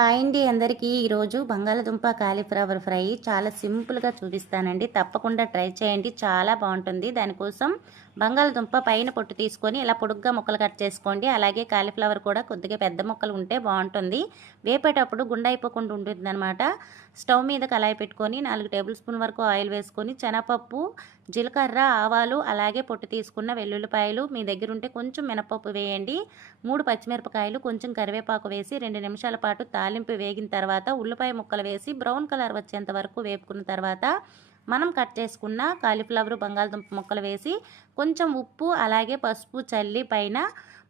Hi అండి అందరికీ ఈరోజు బంగాళదుంప కాలీఫ్లవర్ ఫ్రై చాలా సింపుల్గా చూపిస్తానండి. తప్పకుండా ట్రై చేయండి. చాలా బాగుంటుంది. దానికోసం బంగాళదుంప పైన పొట్టు తీసుకొని ఇలా పొడుగ్గా ముక్కలు కట్ చేసుకోండి. అలాగే కాలీఫ్లవర్ కూడా కొద్దిగా పెద్ద ముక్కలు ఉంటే బాగుంటుంది. వేపేటప్పుడు గుండె అయిపోకుండా ఉంటుంది అనమాట స్టవ్ మీద కళాయి పెట్టుకొని నాలుగు టేబుల్ స్పూన్ వరకు ఆయిల్ వేసుకొని శనగపప్పు జీలకర్ర ఆవాలు అలాగే పొట్టు తీసుకున్న వెల్లుల్లిపాయలు మీ దగ్గర ఉంటే కొంచెం మినపప్పు వేయండి. మూడు పచ్చిమిరపకాయలు కొంచెం కరివేపాకు వేసి రెండు నిమిషాల పాటు తాలింపు వేగిన తర్వాత ఉల్లిపాయ ముక్కలు వేసి బ్రౌన్ కలర్ వచ్చేంత వరకు వేపుకున్న తర్వాత మనం కట్ చేసుకున్న కాలీఫ్లవర్ బంగాళదుంప ముక్కలు వేసి కొంచెం ఉప్పు అలాగే పసుపు చల్లి పైన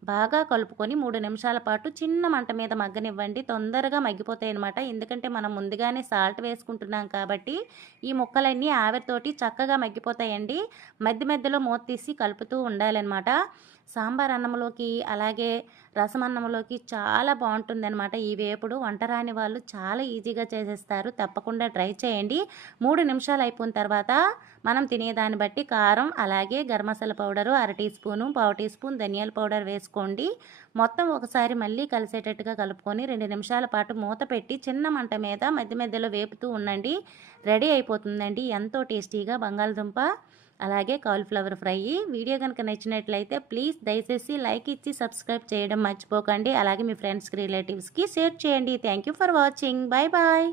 బాగా కలుపుకొని మూడు నిమిషాల పాటు చిన్న మంట మీద మగ్గనివ్వండి. తొందరగా మగ్గిపోతాయి అనమాట ఎందుకంటే మనం ముందుగానే సాల్ట్ వేసుకుంటున్నాం కాబట్టి ఈ ముక్కలన్నీ ఆవిరితోటి చక్కగా మగ్గిపోతాయండి. మధ్య మధ్యలో మూత తీసి కలుపుతూ ఉండాలన్నమాట. సాంబార్ అన్నంలోకి అలాగే రసం అన్నంలోకి చాలా బాగుంటుందన్నమాట. ఈ వేపుడు వంట రాని వాళ్ళు చాలా ఈజీగా చేసేస్తారు. తప్పకుండా ట్రై చేయండి. మూడు నిమిషాలు అయిపోయిన తర్వాత మనం తినేదాన్ని బట్టి కారం అలాగే గరం మసాలా పౌడరు అర టీ స్పూను పావు టీ స్పూన్ ధనియాల పౌడర్ వేసుకోండి. మొత్తం ఒకసారి మళ్ళీ కలిసేటట్టుగా కలుపుకొని రెండు నిమిషాల పాటు మూత పెట్టి చిన్న మంట మీద మధ్య మధ్యలో వేపుతూ ఉండండి. రెడీ అయిపోతుందండి. ఎంతో టేస్టీగా బంగాళదుంప అలాగే కాలీఫ్లవర్ ఫ్రై. వీడియో కనుక నచ్చినట్లయితే ప్లీజ్ దయచేసి లైక్ ఇచ్చి సబ్స్క్రైబ్ చేయడం మర్చిపోకండి. అలాగే మీ ఫ్రెండ్స్కి రిలేటివ్స్కి షేర్ చేయండి. Thank you for watching. Bye bye.